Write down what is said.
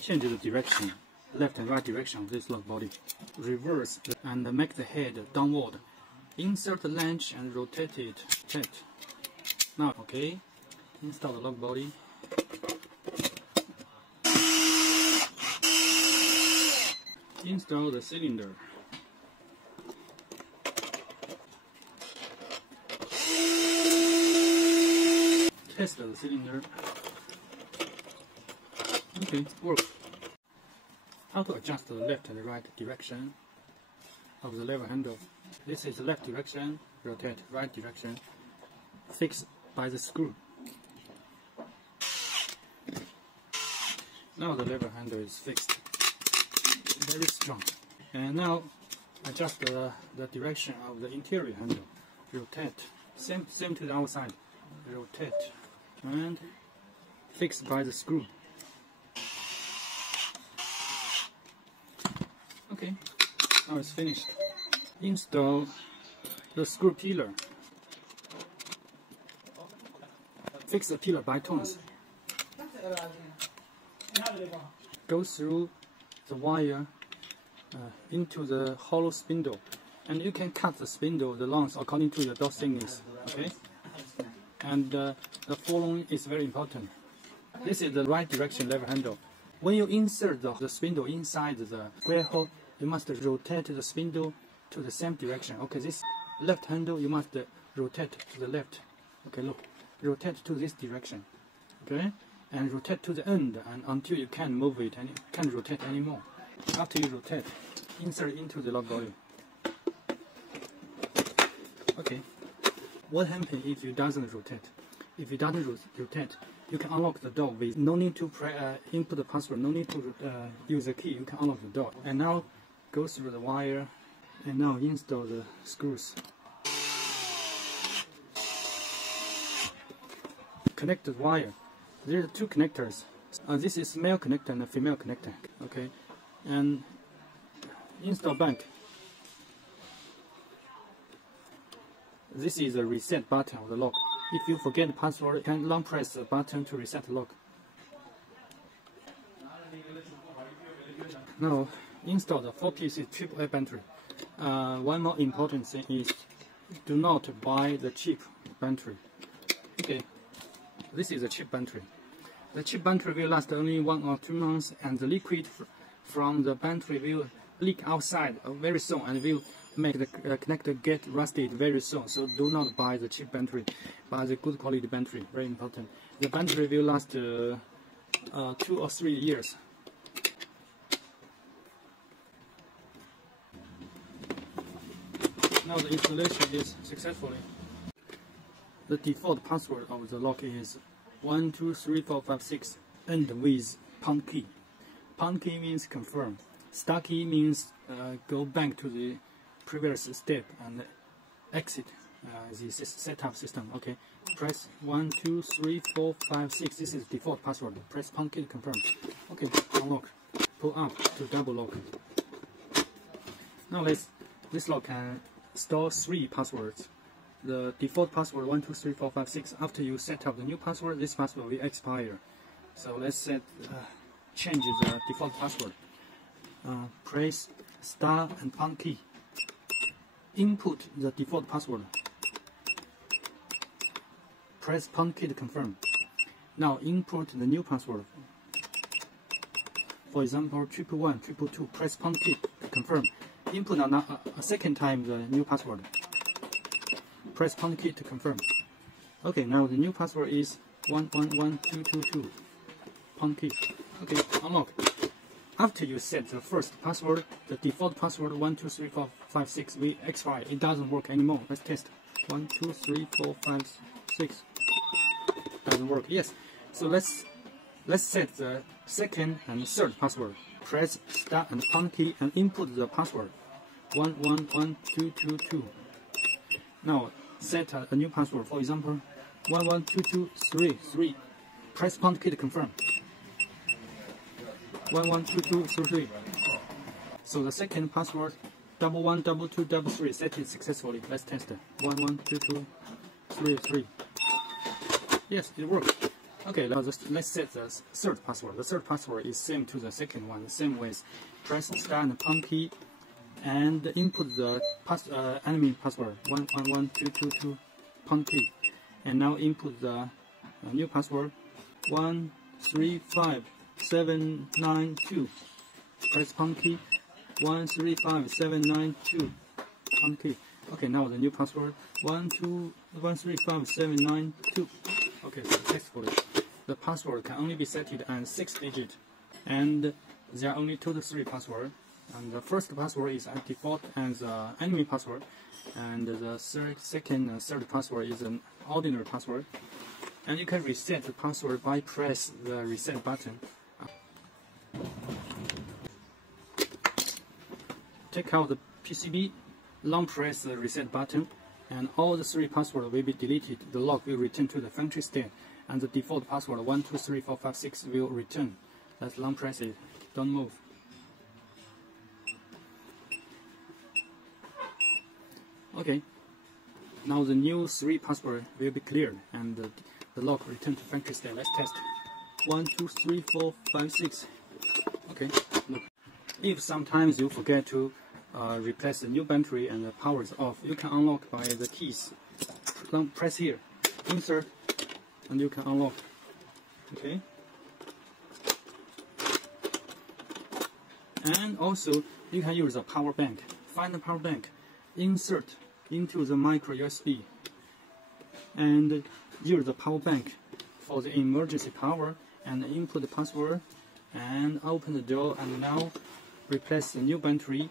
Change the direction, left and right direction of this lock body. Reverse and make the head downward. Insert the latch and rotate it. Check. Now, okay, install the lock body. Install the cylinder. Test the cylinder. Okay, work. How to adjust the left and the right direction of the lever handle. This is the left direction, rotate, right direction, fixed by the screw. Now the lever handle is fixed, very strong. And now adjust the direction of the interior handle. Rotate, same to the outside. Rotate and fixed by the screw. Okay, now it's finished. Install the screw pillar. Fix the pillar by turns. Go through the wire into the hollow spindle, and you can cut the spindle, the length, according to your dot thickness. Okay, and the following is very important. This is the right direction lever handle. When you insert the spindle inside the square hole, you must rotate the spindle to the same direction. Okay, this left handle you must rotate to the left. Okay, look, rotate to this direction. Okay, and rotate to the end, and until you can't move it and you can't rotate anymore. After you rotate, insert into the lock body. Okay, what happens if it doesn't rotate? If it doesn't rotate, you can unlock the door with no need to input the password, no need to use the key. You can unlock the door. And now go through the wire, and now install the screws. Connect the wire. There are two connectors. This is male connector and a female connector. Okay, and install bank. This is the reset button of the lock. If you forget the password, you can long press the button to reset the lock. Now install the 4-piece AAA battery. One more important thing is do not buy the cheap battery. Okay, this is a cheap battery. The cheap battery will last only 1 or 2 months, and the liquid from the battery will leak outside very soon and will make the connector get rusted very soon. So do not buy the cheap battery, buy the good quality battery. Very important. The battery will last 2 or 3 years. Now the installation is successfully. The default password of the lock is 123456, end with pound key. Pound key means confirm. Star key means go back to the previous step and exit the setup system. Okay, press 1, 2, 3, 4, 5, 6. This is default password. Press pound key to confirm. Okay, unlock. Pull up to double lock. Now this lock can store 3 passwords. The default password 123456. After you set up the new password, this password will expire. So let's change the default password. Press star and pound key. Input the default password. Press pound key to confirm. Now input the new password. For example, 111, 222. Press pound key to confirm. Input a second time the new password. Press pound key to confirm. Okay, now the new password is 111222. Pound key. Okay, unlock. After you set the first password, the default password 123456 will expire. It doesn't work anymore. Let's test. 123456 doesn't work. Yes. So let's set the second and third password. Press star and pound key and input the password 111222. Now set a new password. For example, 112233. Press pound key to confirm. 112233. So the second password 112233 set it successfully. Let's test it. 112233. Yes, it works. Okay, let's set the third password. The third password is same to the second one. The same way, press start and pound key, and input the enemy password 111222 pound key, and now input the new password 135792. Press pound key 135792 pound key. Okay, now the new password 135792. Okay, successfully. The password can only be set as 6 digits, and there are only 2 to 3 passwords. And the first password is at default as enemy password, and the second and third password is an ordinary password. And you can reset the password by press the reset button. Take out the PCB, long press the reset button, and all the 3 passwords will be deleted. The log will return to the factory state, and the default password 123456 will return. Let's long press it. Don't move. Okay. Now the new 3 password will be cleared, and the log return to factory state. Let's test. 1, 2, 3, 4, 5, 6. Okay. Look. If sometimes you forget to replace the new battery and the power is off, you can unlock by the keys. Press here, insert, and you can unlock. Okay. And also you can use a power bank. Find the power bank, insert into the micro USB, and use the power bank for the emergency power, and input the password and open the door, and now replace the new battery